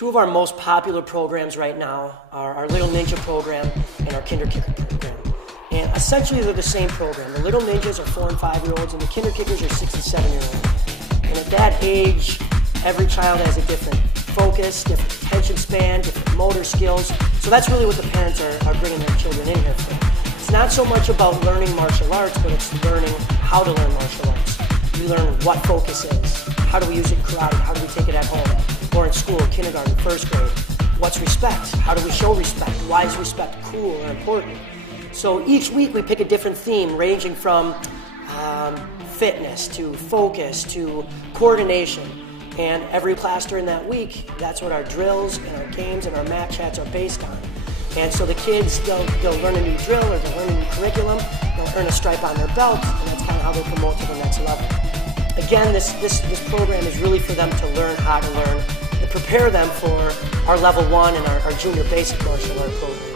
Two of our most popular programs right now are our Little Ninja program and our Kinder Kicker program. And essentially they're the same program. The Little Ninjas are 4 and 5-year-olds and the Kinder Kickers are 6 and 7-year-olds. And at that age, every child has a different focus, different attention span, different motor skills. So that's really what the parents are bringing their children in here for. It's not so much about learning martial arts, but it's learning how to learn martial arts. We learn what focus is. How do we use it in karate? How do we take it at home? Or in school, kindergarten, first grade. What's respect? How do we show respect? Why is respect cool or important? So each week we pick a different theme, ranging from fitness to focus to coordination. And every class during that week, that's what our drills and our games and our mat chats are based on. And so the kids, they'll learn a new drill or they'll learn a new curriculum, they'll earn a stripe on their belt, and that's kind of how they promote to the next level. Again, this program is really for them to learn how to learn and prepare them for our level 1 and our junior basic martial art program.